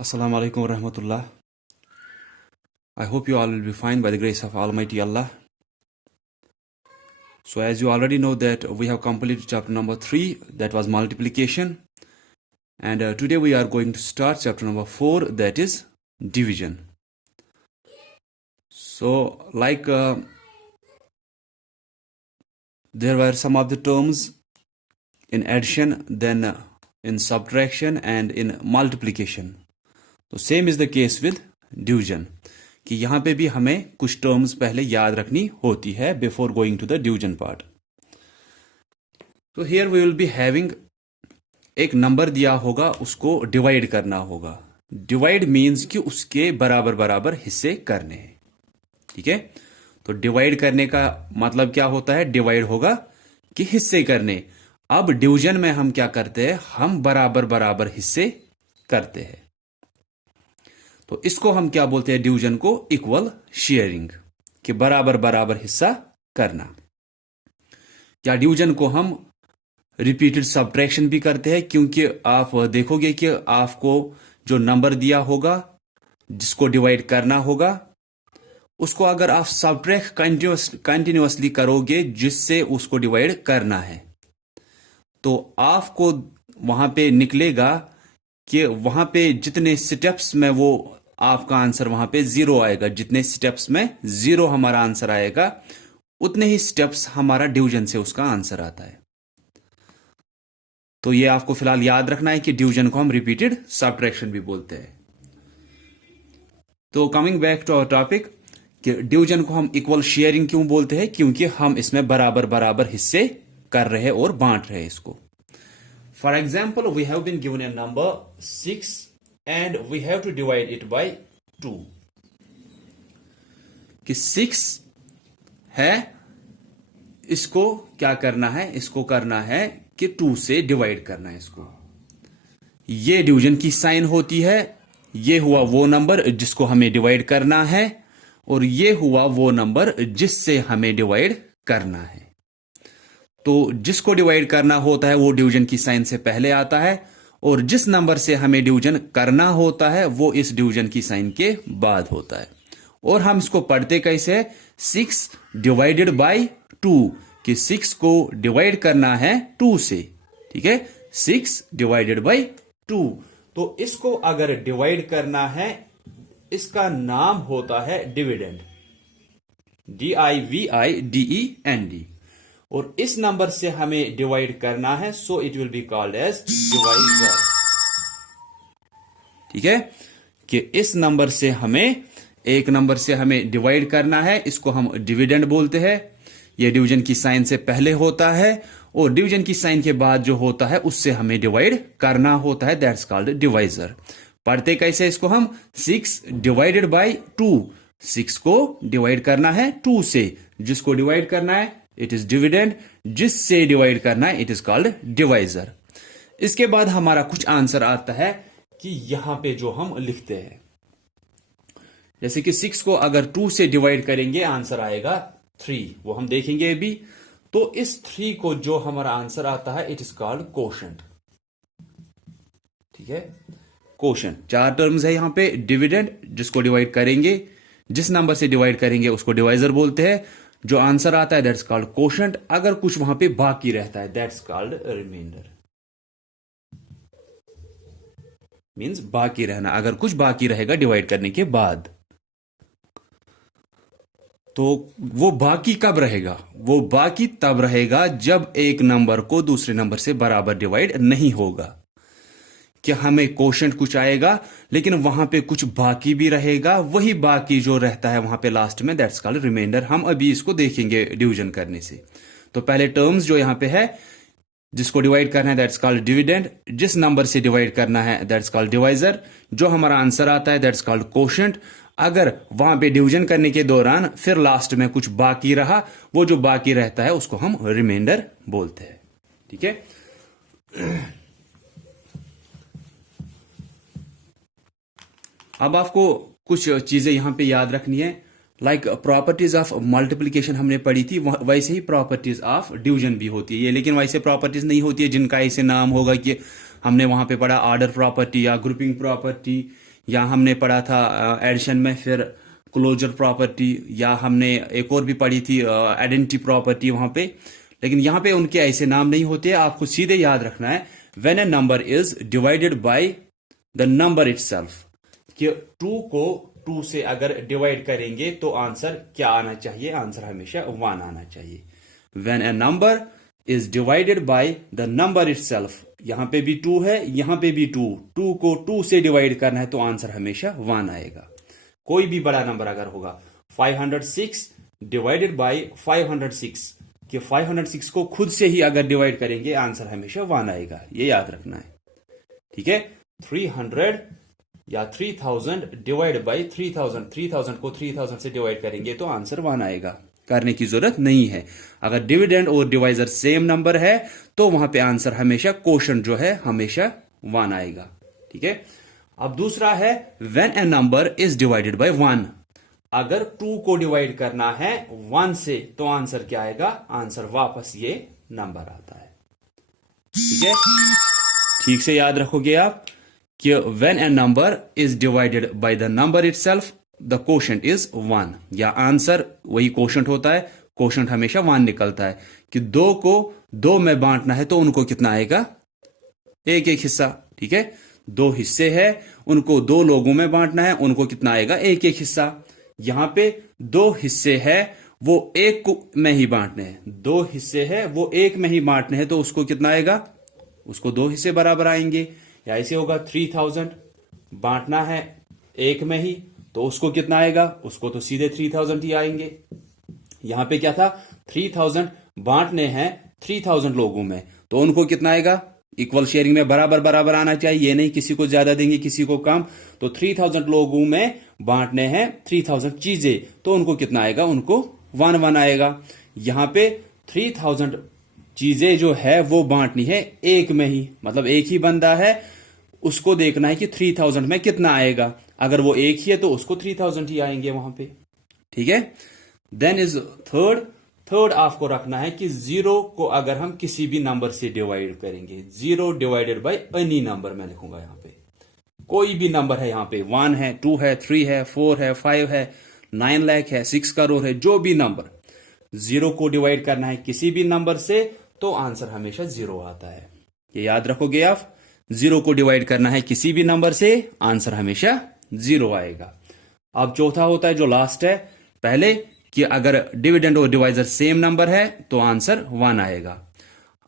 Assalamu alaikum warahmatullah. I hope you all will be fine by the grace of Almighty Allah. So as you already know that we have completed chapter number 3, that was multiplication. And today we are going to start chapter number 4, that is division. So there were some of the terms in addition, then in subtraction and in multiplication. तो same is the case with division कि यहां पे भी हमें कुछ terms पहले याद रखनी होती है before going to the division part. तो here we will be having एक नंबर दिया होगा, उसको डिवाइड करना होगा. डिवाइड मींस कि उसके बराबर बराबर हिस्से करने हैं. ठीक है, तो डिवाइड करने का मतलब क्या होता है? डिवाइड होगा कि हिस्से करने. अब डिवीजन में हम क्या करते हैं? हम बराबर बराबर हिस्से करते हैं. तो इसको हम क्या बोलते हैं? डिवीजन को इक्वल शेयरिंग, कि बराबर बराबर हिस्सा करना. या डिवीजन को हम रिपीटेड सब्ट्रैक्शन भी करते हैं, क्योंकि आप देखोगे कि आपको जो नंबर दिया होगा जिसको डिवाइड करना होगा, उसको अगर आप सब्ट्रैक्ट कंटिन्यूअसली करोगे जिससे उसको डिवाइड करना है, तो आपको वहां पे निकलेगा कि वहां पे जितने स्टेप्स में वो आपका आंसर वहां पे 0 आएगा. जितने स्टेप्स में 0 हमारा आंसर आएगा, उतने ही स्टेप्स हमारा डिवीजन से उसका आंसर आता है. तो ये आपको फिलहाल याद रखना है कि डिवीजन को हम रिपीटेड सब्ट्रैक्शन भी बोलते हैं. तो coming back to our topic, कि डिवीजन को हम इक्वल शेयरिंग क्यों बोलते हैं? क्योंकि हम इसमें बराबर बराबर हिस्से कर रहे हैं और बांट रहे हैं इसको. For example, we have been given a number 6 and we have to divide it by 2. कि 6 है, इसको क्या करना है? इसको करना है कि 2 से डिवाइड करना है इसको. ये डिवीजन की साइन होती है. ये हुआ वो नंबर जिसको हमें डिवाइड करना है, और ये हुआ वो नंबर जिससे हमें डिवाइड करना है. तो जिसको डिवाइड करना होता है वो डिवीजन की साइन से पहले आता है, और जिस नंबर से हमें डिवीजन करना होता है वो इस डिवीजन की साइन के बाद होता है. और हम इसको पढ़ते कैसे है? 6 डिवाइडेड बाय 2, कि 6 को डिवाइड करना है 2 से. ठीक है, 6 डिवाइडेड बाय 2. तो इसको अगर डिवाइड करना है, इसका नाम होता है डिविडेंड, DIVIDEND. और इस नंबर से हमें डिवाइड करना है, so it will be called as divisor. ठीक है, कि इस नंबर से हमें, एक नंबर से हमें डिवाइड करना है, इसको हम डिविडेंड बोलते हैं. यह डिवीजन की साइन से पहले होता है, और डिवीजन की साइन के बाद जो होता है उससे हमें डिवाइड करना होता है, दैट्स कॉल्ड डिवाइजर. पढ़ते कैसे इसको हम? 6 डिवाइडेड बाय 2. 6 को डिवाइड करना है 2 से. जिसको डिवाइड करना है इट इज डिविडेंड, जिससे डिवाइड करना है इट इज कॉल्ड डिवाइजर. इसके बाद हमारा कुछ आंसर आता है कि यहां पे जो हम लिखते हैं, जैसे कि 6 को अगर 2 से डिवाइड करेंगे आंसर आएगा 3. वो हम देखेंगे अभी. तो इस 3 को जो हमारा आंसर आता है इट इज कॉल्ड कोशेंट. ठीक है, कोशेंट. 4 टर्म्स है यहां पे. डिविडेंड, जिसको डिवाइड करेंगे, जिस नंबर से डिवाइड करेंगे उसको डिवाइजर बोलते हैं. जो आंसर आता है दैट्स कॉल्ड कोशेंट. अगर कुछ वहां पे बाकी रहता है दैट्स कॉल्ड रिमाइंडर. मींस बाकी रहना, अगर कुछ बाकी रहेगा डिवाइड करने के बाद. तो वो बाकी कब रहेगा? वो बाकी तब रहेगा जब एक नंबर को दूसरे नंबर से बराबर डिवाइड नहीं होगा. कि हमें कोशेंट कुछ आएगा लेकिन वहां पे कुछ बाकी भी रहेगा, वही बाकी जो रहता है वहां पे लास्ट में दैट्स कॉल्ड रिमाइंडर. हम अभी इसको देखेंगे डिवीजन करने से. तो पहले टर्म्स जो यहां पे है, जिसको डिवाइड करना है दैट्स कॉल्ड डिविडेंड, जिस नंबर से डिवाइड करना है दैट्स कॉल्ड डिवाइजर, जो हमारा आंसर आता है दैट्स कॉल्ड कोशेंट. अगर वहां पे डिवीजन करने के दौरान फिर लास्ट में कुछ बाकी रहा, वो जो बाकी रहता है उसको हम रिमाइंडर बोलते हैं. ठीक है, अब आपको कुछ चीजें यहां पे याद रखनी है. लाइक प्रॉपर्टीज ऑफ मल्टीप्लिकेशन हमने पढ़ी थी, वैसे ही प्रॉपर्टीज ऑफ डिवीजन भी होती है. ये लेकिन वैसे प्रॉपर्टीज नहीं होती है जिनका ऐसे नाम होगा कि हमने वहां पे पढ़ा ऑर्डर प्रॉपर्टी या ग्रुपिंग प्रॉपर्टी, या हमने पढ़ा था एडिशन में फिर क्लोजर प्रॉपर्टी, या हमने एक और भी पढ़ी थी आइडेंटिटी प्रॉपर्टी वहां पे। लेकिन यहाँ पे उनके ऐसे नाम नहीं होते, आपको सीधे याद रखना है when A number is divided by the number itself, कि 2 को 2 से अगर डिवाइड करेंगे तो आंसर क्या आना चाहिए, आंसर हमेशा 1 आना चाहिए। When A number is divided by the number itself, यहां पे भी 2 है, यहां पे भी 2 को 2 से डिवाइड करना है तो आंसर हमेशा 1 आएगा। कोई भी बड़ा नंबर अगर होगा 506 डिवाइडेड बाय 506, कि 506 को खुद से ही अगर डिवाइड करेंगे आंसर हमेशा 1 आएगा, ये याद रखना है। ठीक है, 300 या 3000 डिवाइड बाय 3000 को 3000 से डिवाइड करेंगे तो आंसर 1 आएगा, करने की जरूरत नहीं है। अगर डिविडेंड और डिवाइजर सेम नंबर है तो वहां पे आंसर हमेशा क्वोशंट जो है हमेशा 1 आएगा। ठीक है, अब दूसरा है when A number is divided by 1, अगर 2 को डिवाइड करना है 1 से तो आंसर क्या आएगा, आंसर वापस ये नंबर आता है। ठीक है, ठीक से याद रखोगे आप कि when A number is divided by the number itself the quotient is 1, या आंसर वही क्वोशंट होता है, क्वोशंट हमेशा 1 निकलता है। कि 2 को 2 में बांटना है तो उनको कितना आएगा, एक एक हिस्सा। ठीक है, 2 हिस्से है, उनको 2 लोगों में बांटना है, उनको कितना आएगा, एक एक हिस्सा। यहां पे 2 हिस्से है, वो एक में ही बांटने हैं, 2 हिस्से है वो एक में ही बांटने हैं तो उसको कितना आएगा, उसको 2 हिस्से बराबर आएंगे। या ऐसे होगा 3000 बांटना है एक में ही तो उसको कितना आएगा, उसको तो सीधे 3000 ही आएंगे। यहां पे क्या था, 3000 बांटने हैं 3000 लोगों में तो उनको कितना आएगा, इक्वल शेयरिंग में बराबर बराबर आना चाहिए, ये नहीं किसी को ज्यादा देंगे किसी को कम। तो 3000 लोगों में बांटने हैं 3000 चीजें तो उनको कितना आएगा, उनको 1 आएगा। यहां पे 3000 चीजें जो है वो बांटनी है एक में ही, मतलब एक ही बंदा है, उसको देखना है कि 3000 में कितना आएगा, अगर वो एक ही है तो उसको 3000 ही आएंगे वहां पे। ठीक है, देन इज थर्ड आपको रखना है कि 0 को अगर हम किसी भी नंबर से डिवाइड करेंगे, 0 डिवाइडेड बाय एनी नंबर मैं लिखूंगा यहां पे, कोई भी नंबर है, यहां पे 1 है, 2 है, 3 है, 4 है, 5 है, 9 लाख है, 6 करोड़ है, जो भी नंबर 0 को डिवाइड करना है किसी भी नंबर से तो आंसर हमेशा 0 आता है। ये याद रखोगे आप, 0 को डिवाइड करना है किसी भी नंबर से आंसर हमेशा 0 आएगा। अब चौथा होता है जो लास्ट है, पहले कि अगर डिविडेंड और डिवाइजर सेम नंबर है तो आंसर 1 आएगा।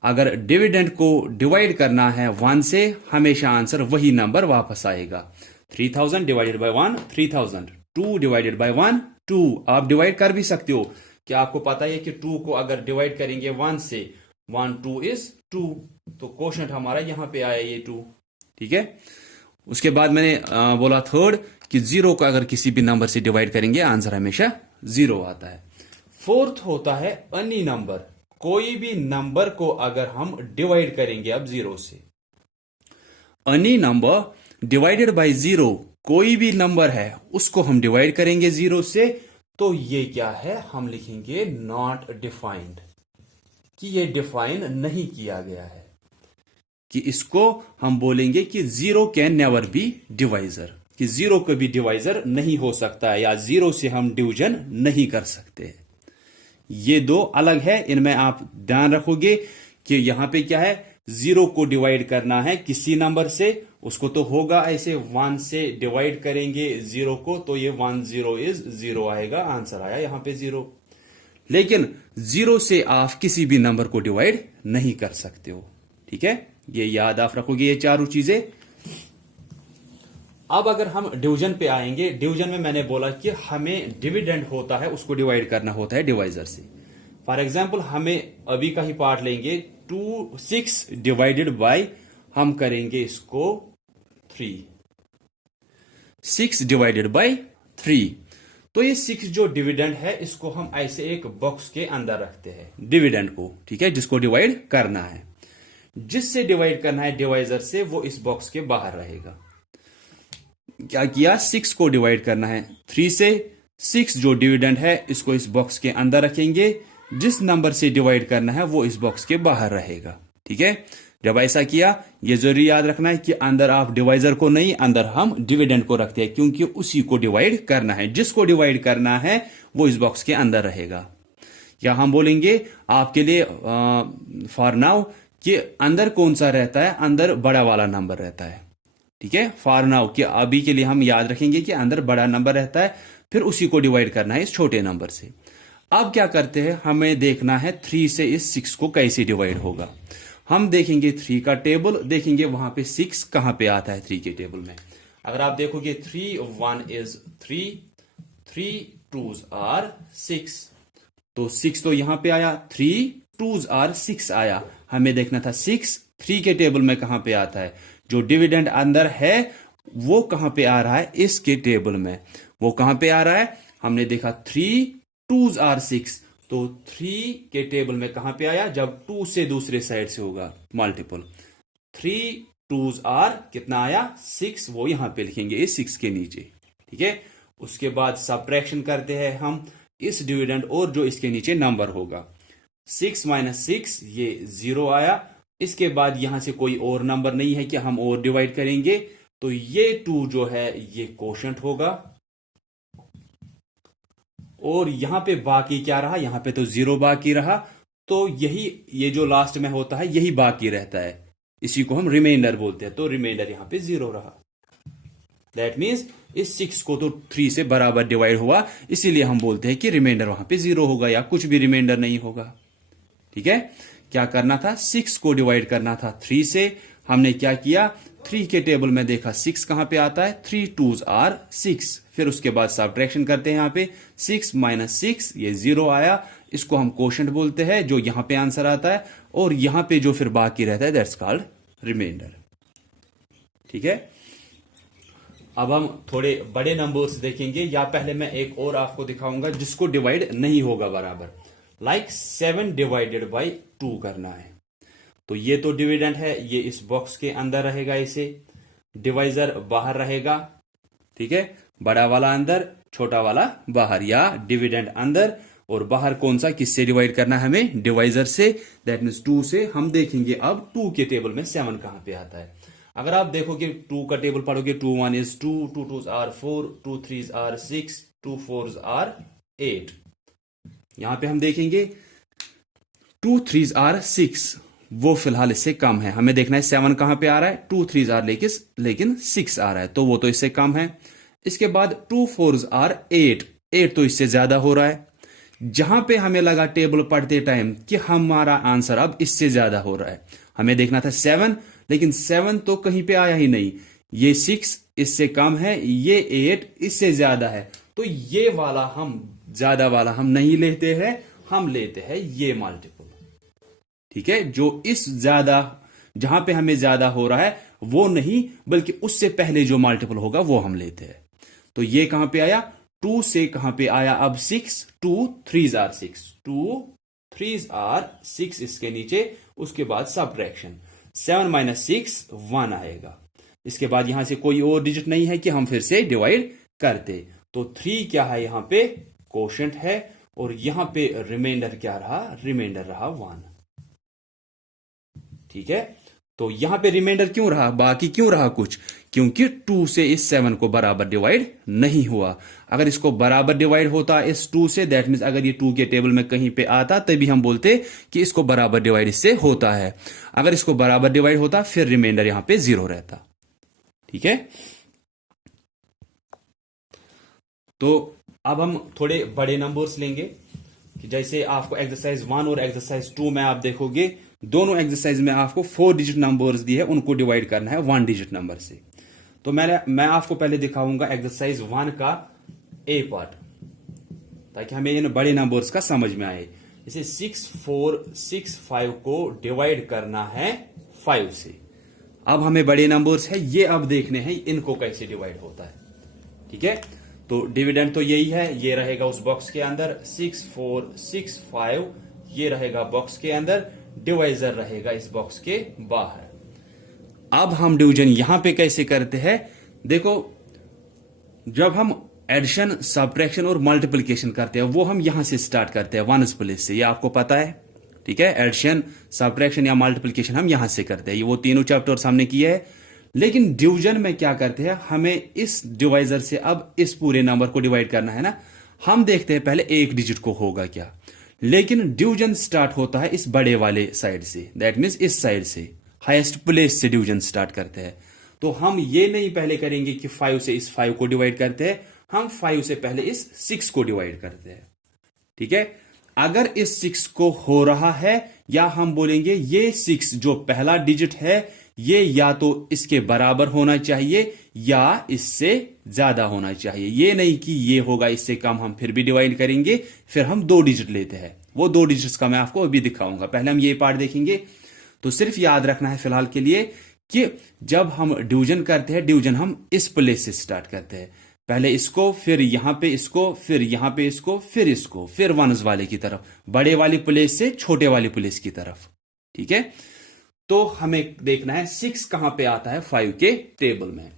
अगर डिविडेंड को डिवाइड करना है 1 से हमेशा आंसर वही नंबर वापस आएगा। 3000 डिवाइडेड बाय 1 3000, 2 डिवाइडेड बाय 1 2। आप डिवाइड कर भी सकते हो, क्या आपको पता है कि 2 को अगर डिवाइड करेंगे 1 से 1 2 इज 2, तो क्वोशंट हमारा यहां पे आया ये 2। ठीक है, उसके बाद मैंने बोला थर्ड कि 0 को अगर किसी भी नंबर से डिवाइड करेंगे आंसर हमेशा 0 आता है। फोर्थ होता है एनी नंबर, कोई भी नंबर को अगर हम डिवाइड करेंगे अब 0 से, एनी नंबर डिवाइडेड बाय 0, कोई भी नंबर है उसको हम डिवाइड करेंगे 0 से तो ये क्या है, हम लिखेंगे नॉट डिफाइंड, कि ये डिफाइन नहीं किया गया है, कि इसको हम बोलेंगे कि 0 कैन नेवर बी डिवाइजर, कि 0 कभी डिवाइजर नहीं हो सकता है, या 0 से हम डिवीजन नहीं कर सकते। ये 2 अलग है, इनमें आप ध्यान रखोगे कि यहां पे क्या है, 0 को डिवाइड करना है किसी नंबर से, उसको तो होगा ऐसे 1 से डिवाइड करेंगे 0 को तो ये 1 0 इज 0 आएगा, आंसर आया यहां पे 0। लेकिन 0 से आप किसी भी नंबर को डिवाइड नहीं कर सकते हो। ठीक है, ये याद आप रखोगे ये चारों चीजें। अब अगर हम डिवीजन पे आएंगे, डिवीजन में मैंने बोला कि हमें डिविडेंड होता है उसको डिवाइड करना होता है डिवाइजर से। फॉर एग्जाम्पल हमें अभी का ही पार्ट लेंगे, 6 डिवाइडेड बाय, हम करेंगे इसको 3, 6 डिवाइडेड बाय 3, तो ये 6 जो डिविडेंड है इसको हम ऐसे एक बॉक्स के अंदर रखते हैं डिविडेंड को। ठीक है, जिसको डिवाइड करना है, जिससे डिवाइड करना है डिवाइजर से वो इस बॉक्स के बाहर रहेगा। क्या किया, 6 को डिवाइड करना है 3 से, 6 जो डिविडेंड है इसको इस बॉक्स के अंदर रखेंगे, जिस नंबर से डिवाइड करना है वो इस बॉक्स के बाहर रहेगा। ठीक है, जब ऐसा किया, ये जरूरी याद रखना है कि अंदर आप डिवाइजर को नहीं, अंदर हम डिविडेंड को रखते हैं, क्योंकि उसी को डिवाइड करना है। जिसको डिवाइड करना है वो इस बॉक्स के अंदर रहेगा। या हम बोलेंगे आपके लिए फॉर नाउ कि अंदर कौन सा रहता है, अंदर बड़ा वाला नंबर रहता है। ठीक है, फॉर नाउ कि अभी के लिए हम याद रखेंगे कि अंदर बड़ा नंबर रहता है, फिर उसी को डिवाइड करना है इस छोटे नंबर से। अब क्या करते हैं, हमें देखना है 3 से इस 6 को कैसे डिवाइड होगा। हम देखेंगे 3 का टेबल, देखेंगे वहां पे 6 कहां पे आता है 3 के टेबल में। अगर आप देखोगे 3 1 इज 3, 3 2s आर 6, तो 6 तो यहां पे आया, 3 2s आर 6 आया। हमें देखना था 6 3 के टेबल में कहां पे आता है। जो डिविडेंड अंदर है वो कहां पे आ रहा है, इसके टेबल में। वो कहां पे आ रहा है, हमने देखा 3 2s आर 6, तो 3 के टेबल में कहां पे आया, जब 2 से दूसरे साइड से होगा मल्टीपल। 3 2s आर कितना आया 6, वो यहां पे लिखेंगे इस 6 के नीचे। ठीक है, उसके बाद सब्ट्रैक्शन करते हैं हम इस डिविडेंड और जो इसके नीचे नंबर होगा। 6 माइनस 6 ये 0 आया। इसके बाद यहां से कोई और नंबर नहीं है कि हम और डिवाइड करेंगे, तो ये 2 जो है ये कोशेंट होगा। और यहां पे बाकी क्या रहा, यहां पे तो 0 बाकी रहा, तो यही ये जो लास्ट में होता है यही बाकी रहता है, इसी को हम रिमाइंडर बोलते हैं। तो रिमाइंडर यहां पे 0 रहा। दैट मीन्स इस 6 को तो 3 से बराबर डिवाइड हुआ, इसीलिए हम बोलते हैं कि रिमाइंडर वहां पे 0 होगा, या कुछ भी रिमाइंडर नहीं होगा। ठीक है, क्या करना था, 6 को डिवाइड करना था 3 से। हमने क्या किया, 3 के टेबल में देखा 6 कहां पे आता है, 3 2s आर 6। फिर उसके बाद सब्ट्रैक्शन करते हैं, यहां पे 6 माइनस 6 ये 0 आया। इसको हम कोशेंट बोलते हैं, जो यहां पे आंसर आता है, और यहां पे जो फिर बाकी रहता है दैट्स कॉल्ड रिमाइंडर। ठीक है, अब हम थोड़े बड़े नंबर्स देखेंगे, या पहले मैं एक और आपको दिखाऊंगा जिसको डिवाइड नहीं होगा बराबर। लाइक 7 डिवाइडेड बाई 2 करना है। तो ये तो डिविडेंड है, ये इस बॉक्स के अंदर रहेगा, इसे डिवाइजर बाहर रहेगा। ठीक है, बड़ा वाला अंदर, छोटा वाला बाहर, या डिविडेंड अंदर और बाहर कौन सा, किससे डिवाइड करना है हमें, डिवाइजर से। दैट मीन्स 2 से। हम देखेंगे अब 2 के टेबल में 7 कहां पे आता है। अगर आप देखोगे 2 का टेबल पढ़ोगे, 2 1 is 2, 2 2s are 4, 2 3s are 6, 2 4s are 8। यहां पे हम देखेंगे 2 3s आर 6, वो फिलहाल इससे कम है। हमें देखना है 7 कहां पे आ रहा है, 2 3s आर लेकिन 6 आ रहा है, तो वो तो इससे कम है। इसके बाद 2 4s आर 8, 8 तो इससे ज्यादा हो रहा है। जहां पे हमें लगा टेबल पढ़ते टाइम कि हमारा आंसर अब इससे ज्यादा हो रहा है, हमें देखना था 7, लेकिन 7 तो कहीं पे आया ही नहीं। ये 6 इससे कम है, ये 8 इससे ज्यादा है, तो ये वाला हम ज्यादा वाला हम नहीं लेते हैं, हम लेते हैं ये मल्टीपल। ठीक है, जो इस ज्यादा, जहां पे हमें ज्यादा हो रहा है वो नहीं, बल्कि उससे पहले जो मल्टीपल होगा वो हम लेते हैं। तो ये कहां पे आया, 2 से कहां पे आया अब 6, 2 3s आर 6, 2 3s आर 6 इसके नीचे। उसके बाद सब्ट्रैक्शन, 7 माइनस 6 1 आएगा। इसके बाद यहां से कोई और डिजिट नहीं है कि हम फिर से डिवाइड करते, तो 3 क्या है यहां पे, कोशेंट है, और यहां पे रिमाइंडर क्या रहा, रिमाइंडर रहा 1। ठीक है, तो यहां पे रिमाइंडर क्यों रहा, बाकी क्यों रहा कुछ, क्योंकि 2 से इस 7 को बराबर डिवाइड नहीं हुआ। अगर इसको बराबर डिवाइड होता इस 2 से, दैट मीन्स अगर ये 2 के टेबल में कहीं पे आता तभी हम बोलते कि इसको बराबर डिवाइड इससे होता है। अगर इसको बराबर डिवाइड होता फिर रिमाइंडर यहां पे 0 रहता। ठीक है, तो अब हम थोड़े बड़े नंबर्स लेंगे, कि जैसे आपको एक्सरसाइज 1 और एक्सरसाइज 2 में आप देखोगे, दोनों एक्सरसाइज में आपको 4 डिजिट नंबर्स दिए हैं, उनको डिवाइड करना है 1 डिजिट नंबर से। तो मैं आपको पहले दिखाऊंगा एक्सरसाइज 1 का ए पार्ट, ताकि हमें इन बड़े नंबर्स का समझ में आए। इसे 6 4 6 5 को डिवाइड करना है 5 से। अब हमें बड़े नंबर्स है ये अब देखने हैं इनको कैसे डिवाइड होता है। ठीक है, तो डिविडेंड तो यही है, ये रहेगा उस बॉक्स के अंदर, 6 4 6 5 ये रहेगा बॉक्स के अंदर, डिवाइजर रहेगा इस बॉक्स के बाहर। अब हम डिवीजन यहां पे कैसे करते हैं, देखो जब हम एडिशन सब्ट्रैक्शन और मल्टीप्लिकेशन करते हैं वो हम यहां से स्टार्ट करते हैं, वन्स प्लेस से, ये आपको पता है। ठीक है, एडिशन, सब्ट्रैक्शन या मल्टीप्लिकेशन हम यहां से करते हैं, ये वो तीनों चैप्टर्स हमने किए हैं। लेकिन डिवीजन में क्या करते हैं, हमें इस डिवाइजर से अब इस पूरे नंबर को डिवाइड करना है ना। हम देखते हैं पहले एक डिजिट को होगा क्या, लेकिन डिवीजन स्टार्ट होता है इस बड़े वाले साइड से, दैट मीन्स इस साइड से, हाईएस्ट प्लेस से डिवीजन स्टार्ट करते हैं। तो हम ये नहीं पहले करेंगे कि 5 से इस 5 को डिवाइड करते हैं, हम 5 से पहले इस 6 को डिवाइड करते हैं। ठीक है, अगर इस 6 को हो रहा है, या हम बोलेंगे ये 6 जो पहला डिजिट है ये या तो इसके बराबर होना चाहिए या इससे ज्यादा होना चाहिए। ये नहीं कि ये होगा इससे कम, हम फिर भी डिवाइड करेंगे, फिर हम 2 डिजिट लेते हैं। वो 2 डिजिट्स का मैं आपको अभी दिखाऊंगा, पहले हम ये पार्ट देखेंगे। तो सिर्फ याद रखना है फिलहाल के लिए कि जब हम डिवीजन करते हैं, डिवीजन हम इस प्लेस से स्टार्ट करते हैं, पहले इसको, फिर यहां पे इसको, फिर यहां पे इसको, फिर इसको, फिर वंस वाले की तरफ, बड़े वाली प्लेस से छोटे वाली प्लेस की तरफ। ठीक है, तो हमें देखना है 6 कहां पे आता है 5 के टेबल में।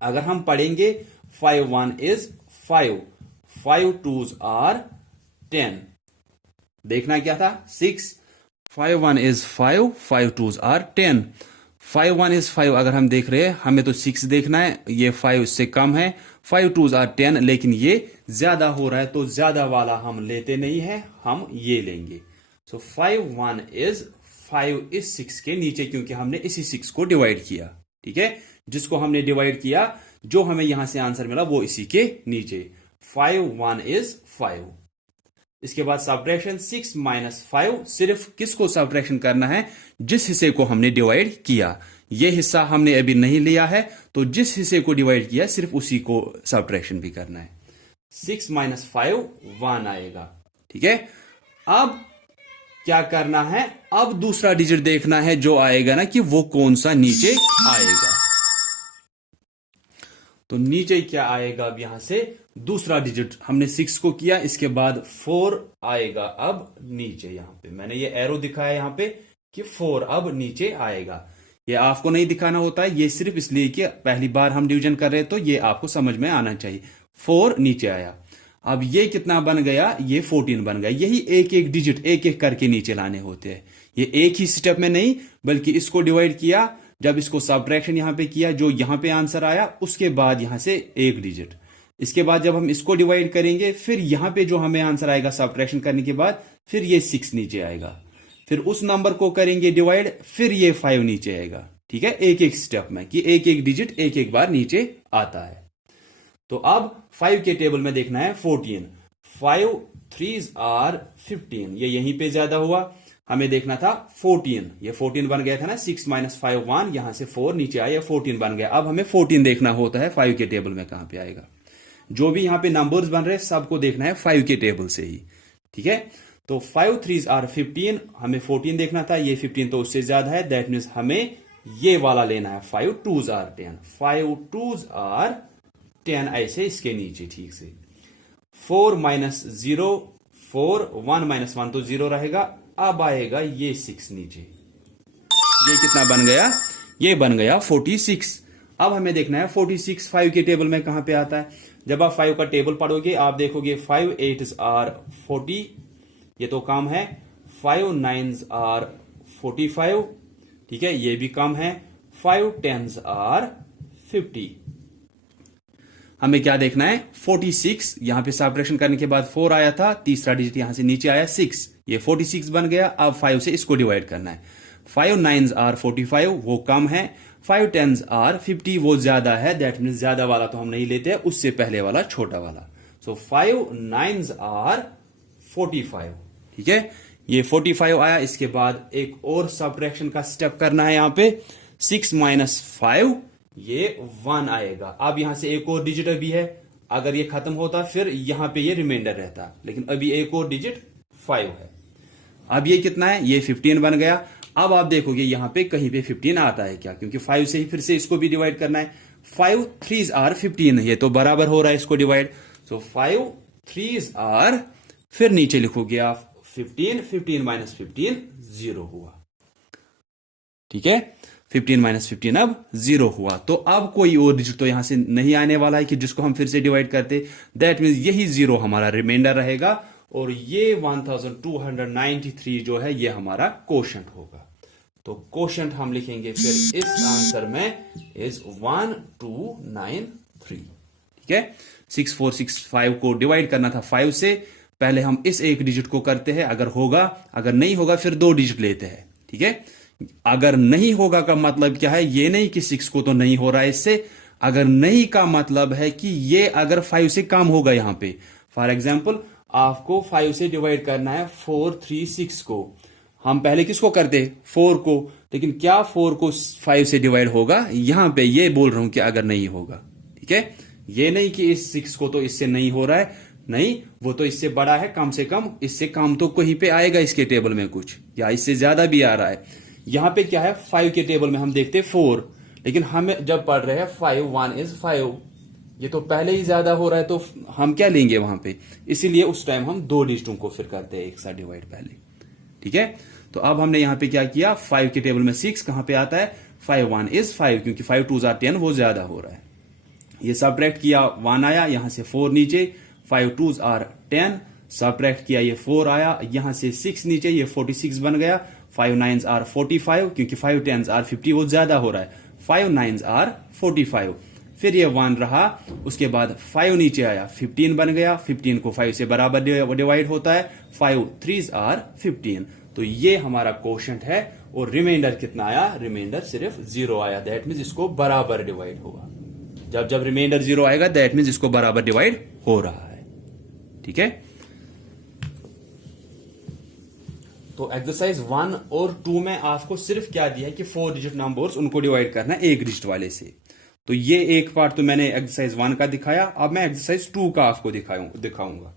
अगर हम पढ़ेंगे 5 1 इज 5, 5 2s आर 10, देखना क्या था 6, 5 1 इज 5, 5 2s आर 10, 5 1 इज 5। अगर हम देख रहे हैं, हमें तो 6 देखना है, ये 5 इससे कम है, 5 2s आर 10, लेकिन ये ज्यादा हो रहा है, तो ज्यादा वाला हम लेते नहीं है, हम ये लेंगे। सो 5 1 इज 5 इस 6 के नीचे, क्योंकि हमने इसी 6 को डिवाइड किया। ठीक है, जिसको हमने डिवाइड किया, जो हमें यहां से आंसर मिला वो इसी के नीचे। 5 1 इज 5। इसके बाद सब्ट्रैक्शन 6 माइनस 5, सिर्फ किसको सब्ट्रैक्शन करना है, जिस हिस्से को हमने डिवाइड किया। ये हिस्सा हमने अभी नहीं लिया है, तो जिस हिस्से को डिवाइड किया सिर्फ उसी को सब्ट्रैक्शन भी करना है। 6 माइनस 5 1 आएगा। ठीक है, अब क्या करना है, अब दूसरा डिजिट देखना है जो आएगा ना, कि वो कौन सा नीचे आएगा। तो नीचे क्या आएगा, अब यहां से दूसरा डिजिट हमने 6 को किया, इसके बाद 4 आएगा अब नीचे। यहां पे मैंने ये एरो दिखाया यहां पे कि 4 अब नीचे आएगा। ये आपको नहीं दिखाना होता है, ये सिर्फ इसलिए कि पहली बार हम डिवीजन कर रहे हैं, तो ये आपको समझ में आना चाहिए। 4 नीचे आया, अब ये कितना बन गया, ये 14 बन गया। यही एक एक डिजिट एक एक करके नीचे लाने होते हैं, ये एक ही स्टेप में नहीं, बल्कि इसको डिवाइड किया, जब इसको सब्ट्रैक्शन यहां पे किया, जो यहां पे आंसर आया, उसके बाद यहां से एक डिजिट, इसके बाद जब हम इसको डिवाइड करेंगे, फिर यहां पे जो हमें आंसर आएगा सब्ट्रैक्शन करने के बाद, फिर ये 6 नीचे आएगा, फिर उस नंबर को करेंगे डिवाइड, फिर ये 5 नीचे आएगा। ठीक है, एक एक स्टेप में, कि एक एक डिजिट एक एक बार नीचे आता है। तो अब 5 के टेबल में देखना है 14, 5 3s आर 15, ये यहीं पे ज्यादा हुआ, हमें देखना था 14, ये 14 बन गया था ना, 6 माइनस 5 1, यहां से 4 नीचे आया, 14 बन गया। अब हमें 14 देखना होता है 5 के टेबल में कहां पे आएगा। जो भी यहां पे नंबर्स बन रहे हैं सबको देखना है 5 के टेबल से ही। ठीक है, तो 5 3s आर 15, हमें 14 देखना था, ये 15 तो उससे ज्यादा है, दैट मीन्स हमें ये वाला लेना है 5 2s आर 10, 5 2s आर 10 ऐसे इसके नीचे। ठीक से 4 माइनस 0 4, 1 माइनस 1 तो 0 रहेगा, अब आएगा ये 6 नीचे, ये कितना बन गया, ये बन गया 46। अब हमें देखना है 46 5 के टेबल में कहां पे आता है। जब आप 5 का टेबल पढ़ोगे, आप देखोगे 5 8s आर 40, ये तो कम है, 5 9s आर 45, ठीक है, ये भी कम है, 5 10s आर 50। हमें क्या देखना है 46, यहां पे सब्ट्रैक्शन करने के बाद 4 आया था, तीसरा डिजिट यहां से नीचे आया 6, ये 46 बन गया। अब 5 से इसको डिवाइड करना है, 5 9s आर 45, वो कम है, 5 10s आर 50, वो ज्यादा है, दैट मीन्स ज्यादा वाला तो हम नहीं लेते, उससे पहले वाला छोटा वाला। सो 5 9s आर 45। ठीक है, ये 45 आया, इसके बाद एक और सब्ट्रैक्शन का स्टेप करना है, यहां पे 6 माइनस 5, ये 1 आएगा। अब यहां से एक और डिजिट अभी है, अगर ये खत्म होता फिर यहां पे ये रिमाइंडर रहता, लेकिन अभी एक और डिजिट 5 है। अब ये कितना है, ये 15 बन गया। अब आप देखोगे यहां पे कहीं पे 15 आता है क्या, क्योंकि 5 से ही फिर से इसको भी डिवाइड करना है। 5 3s आर 15, ये तो बराबर हो रहा है इसको डिवाइड। सो 5 3s आर, फिर नीचे लिखोगे आप 15, 15 माइनस 15 0 हुआ। ठीक है, 15 माइनस 15 अब 0 हुआ। तो अब कोई और डिजिट तो यहां से नहीं आने वाला है कि जिसको हम फिर से डिवाइड करते, दैट मीन्स यही 0 हमारा रिमाइंडर रहेगा, और ये 1293 जो है ये हमारा क्वोशंट होगा। तो क्वोशंट हम लिखेंगे फिर इस आंसर में इज 1293। ठीक है, 6465 को डिवाइड करना था 5 से। पहले हम इस एक डिजिट को करते हैं, अगर होगा, अगर नहीं होगा फिर 2 डिजिट लेते हैं। ठीक है, अगर नहीं होगा का मतलब क्या है, ये नहीं कि 6 को तो नहीं हो रहा है इससे, अगर नहीं का मतलब है कि ये अगर 5 से कम होगा यहां पे। फॉर एग्जाम्पल आपको 5 से डिवाइड करना है 436 को, हम पहले किसको करते 4 को, लेकिन क्या 4 को 5 से डिवाइड होगा, यहां पे ये बोल रहा हूं कि अगर नहीं होगा। ठीक है, ये नहीं कि इस 6 को तो इससे नहीं हो रहा है, नहीं, वो तो इससे बड़ा है, कम से कम इससे कम तो कहीं पे आएगा इसके टेबल में कुछ, या इससे ज्यादा भी आ रहा है। यहां पे क्या है, 5 के टेबल में हम देखते 4, लेकिन हम जब पढ़ रहे हैं 5 1 इज 5, ये तो पहले ही ज्यादा हो रहा है, तो हम क्या लेंगे वहां पे, इसीलिए उस टाइम हम 2 डिजिटों को फिर करते हैं एक साथ डिवाइड पहले। ठीक है, तो अब हमने यहां पे क्या किया, 5 के टेबल में 6 कहां पे आता है, 5 1 इज 5, क्योंकि 5 2 10 वो ज्यादा हो रहा है। ये सब्ट्रैक्ट किया 1 आया, यहां से 4 नीचे, 5 2 10, सब्ट्रैक्ट किया ये 4 आया, यहां से 6 नीचे, ये 46 बन गया। 5 9 45, क्योंकि 5 10 50 वो ज्यादा हो रहा है, 5 9 45। फिर ये 1 रहा, उसके बाद 5 नीचे आया, 15 बन गया, 15 को 5 से बराबर डिवाइड होता है, 5 3 15। तो ये हमारा क्वोशंट है, और रिमाइंडर कितना आया, रिमाइंडर सिर्फ 0 आया, दैट मीन्स इसको बराबर डिवाइड होगा। जब जब रिमाइंडर 0 आएगा दैट मीन्स इसको बराबर डिवाइड हो रहा है। ठीक है, तो एक्सरसाइज 1 और 2 में आपको सिर्फ क्या दिया है कि 4 डिजिट नंबर्स उनको डिवाइड करना है एक डिजिट वाले से। तो ये एक पार्ट तो मैंने एक्सरसाइज 1 का दिखाया, अब मैं एक्सरसाइज 2 का आपको दिखाऊंगा।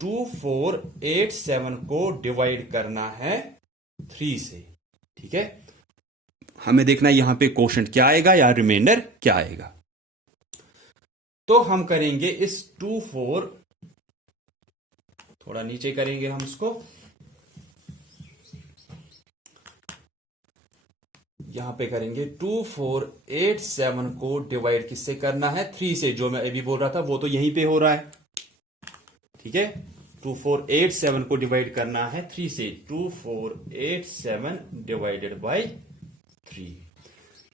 2 4 8 7 को डिवाइड करना है 3 से। ठीक है, हमें देखना है यहां पे क्वोशंट क्या आएगा या रिमाइंडर क्या आएगा। तो हम करेंगे इस 2 4, थोड़ा नीचे करेंगे हम इसको, यहां पे करेंगे 2 4 8 7 को डिवाइड किससे करना है, 3 से। जो मैं अभी बोल रहा था वो तो यहीं पे हो रहा है। ठीक है, 2 4 8 7 को डिवाइड करना है 3 से, 2 4 8 7 डिवाइडेड बाय 3।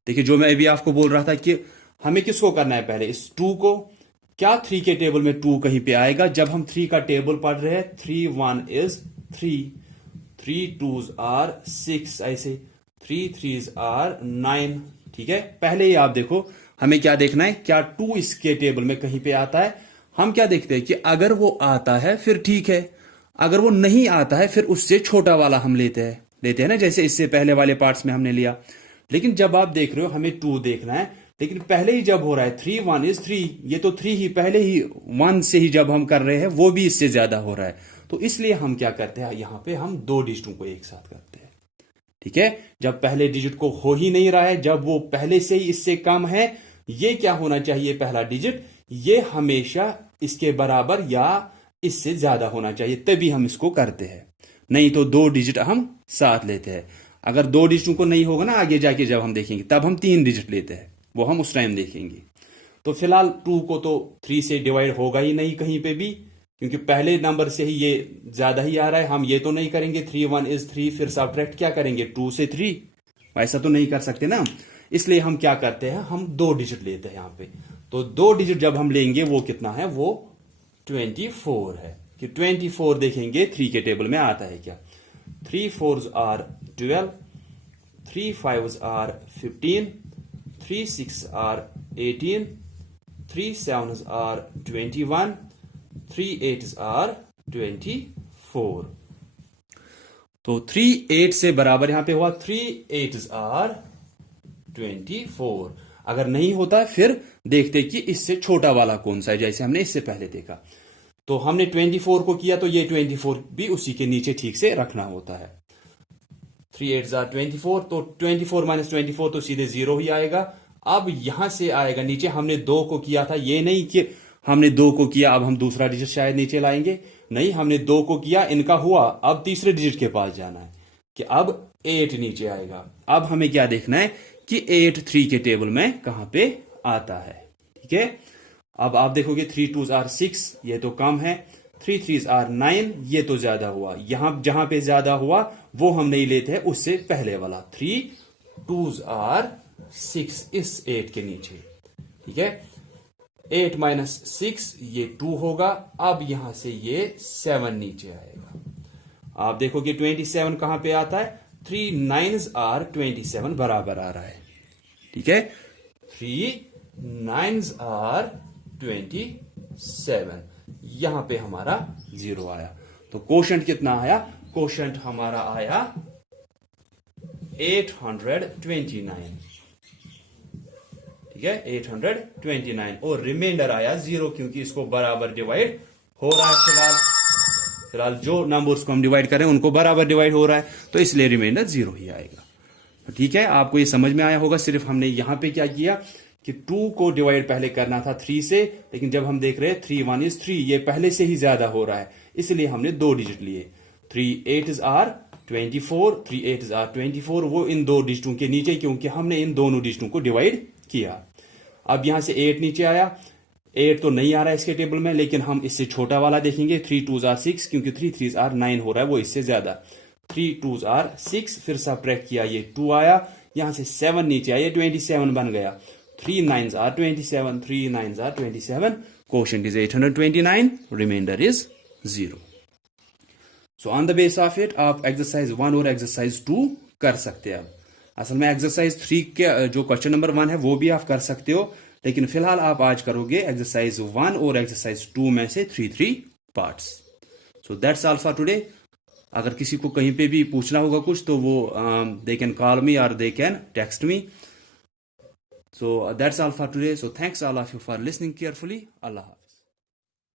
देखिए, जो मैं अभी आपको बोल रहा था कि हमें किसको करना है, पहले इस 2 को, क्या 3 के टेबल में 2 कहीं पे आएगा, जब हम 3 का टेबल पढ़ रहे हैं, 3 1 इज 3, 3 2s 6, ऐसे 3 3s 9। ठीक है, पहले ही आप देखो, हमें क्या देखना है, क्या 2 इसके टेबल में कहीं पे आता है। हम क्या देखते हैं कि अगर वो आता है फिर ठीक है, अगर वो नहीं आता है फिर उससे छोटा वाला हम लेते हैं ना, जैसे इससे पहले वाले पार्ट्स में हमने लिया। लेकिन जब आप देख रहे हो हमें 2 देखना है, लेकिन पहले ही जब हो रहा है 3 1 इज 3, ये तो 3 ही पहले ही 1 से ही जब हम कर रहे हैं वो भी इससे ज्यादा हो रहा है, तो इसलिए हम क्या करते हैं, यहां पे हम 2 डिजिटों को एक साथ करते हैं। ठीक है, जब पहले डिजिट को हो ही नहीं रहा है, जब वो पहले से ही इससे कम है, ये क्या होना चाहिए, पहला डिजिट ये हमेशा इसके बराबर या इससे ज्यादा होना चाहिए, तभी हम इसको करते हैं। नहीं तो 2 डिजिट हम साथ लेते हैं। अगर 2 डिजिटों को नहीं होगा ना, आगे जाके जब हम देखेंगे तब हम 3 डिजिट लेते हैं, वो हम उस टाइम देखेंगे। तो फिलहाल 2 को तो 3 से डिवाइड होगा ही नहीं कहीं पे भी, क्योंकि पहले नंबर से ही ये ज्यादा ही आ रहा है। हम ये तो नहीं करेंगे 3 1 इज 3 फिर सब्ट्रैक्ट क्या करेंगे 2 से 3, ऐसा तो नहीं कर सकते ना। इसलिए हम क्या करते हैं, हम 2 डिजिट लेते हैं यहां पे। तो 2 डिजिट जब हम लेंगे वो कितना है, वो 24 है। कि 24 देखेंगे 3 के टेबल में आता है क्या, 3 4s 12, 3 5s 15, 3 6 18, 3 7s 21, 3 8s 24। तो 3 8 से बराबर यहां पे हुआ 3 8s 24। अगर नहीं होता फिर देखते कि इससे छोटा वाला कौन सा है, जैसे हमने इससे पहले देखा। तो हमने 24 को किया, तो ये 24 भी उसी के नीचे ठीक से रखना होता है। 3 8s 24, तो 24 माइनस 24 तो सीधे 0 ही आएगा। अब यहां से आएगा नीचे, हमने 2 को किया था, ये नहीं कि हमने 2 को किया अब हम दूसरा डिजिट शायद नीचे लाएंगे, नहीं, हमने 2 को किया, इनका हुआ, अब तीसरे डिजिट के पास जाना है कि अब 8 नीचे आएगा। अब हमें क्या देखना है कि 8 3 के टेबल में कहां पे आता है। ठीक है, अब आप देखोगे 3 2s 6, ये तो कम है, 3 3s are 9, ये तो ज्यादा हुआ, यहां जहां पे ज्यादा हुआ वो हम नहीं लेते हैं, उससे पहले वाला 3 2s are 6 इस 8 के नीचे, ठीक है। 8 माइनस 6 ये 2 होगा, अब यहां से ये 7 नीचे आएगा। आप देखोगे 27 कहां पे आता है, 3 9s are 27 बराबर आ रहा है, ठीक है। 3 9s are 27, यहां पे हमारा 0 आया। तो कोशेंट कितना आया, कोशेंट हमारा आया 829, ठीक है, 829, और रिमाइंडर आया 0 क्योंकि इसको बराबर डिवाइड हो रहा है। फिलहाल जो नंबर्स को हम डिवाइड करें उनको बराबर डिवाइड हो रहा है, तो इसलिए रिमाइंडर 0 ही आएगा। ठीक है, आपको ये समझ में आया होगा। सिर्फ हमने यहां पे क्या किया कि 2 को डिवाइड पहले करना था 3 से, लेकिन जब हम देख रहे हैं 3 1 is 3, ये पहले से ही ज्यादा हो रहा है, इसलिए हमने 2 डिजिट लिए। 3 8s are 24, 3 8s are 24, वो इन 2 डिजिटों के नीचे, क्योंकि हमने इन दोनों डिजिटों को डिवाइड किया। अब यहां से 8 नीचे आया, 8 तो नहीं आ रहा है इसके टेबल में, लेकिन हम इससे छोटा वाला देखेंगे। 3 2s are 6, क्योंकि 3 3s are 9 हो रहा है, वो इससे ज्यादा। 3 2s are 6, फिर सबट्रैक्ट किया, ये 2 आया, यहां से 7 नीचे आया, 27 बन गया। 3 9s are 27, 3 9s are 27, quotient is 829, remainder is 0. So on the base of it आप एक्सरसाइज 1 और एक्सरसाइज 2 कर सकते हैं। असल में एक्सरसाइज 3 के जो क्वेश्चन नंबर 1 है वो भी आप कर सकते हो, लेकिन फिलहाल आप आज करोगे एक्सरसाइज 1 और एक्सरसाइज 2 में से 3 parts. So that's all for today. अगर किसी को कहीं पे भी पूछना होगा कुछ तो वो दे कैन कॉल मी और they can text me. So that's all for today. So thanks all of you for listening carefully. Allah Hafiz.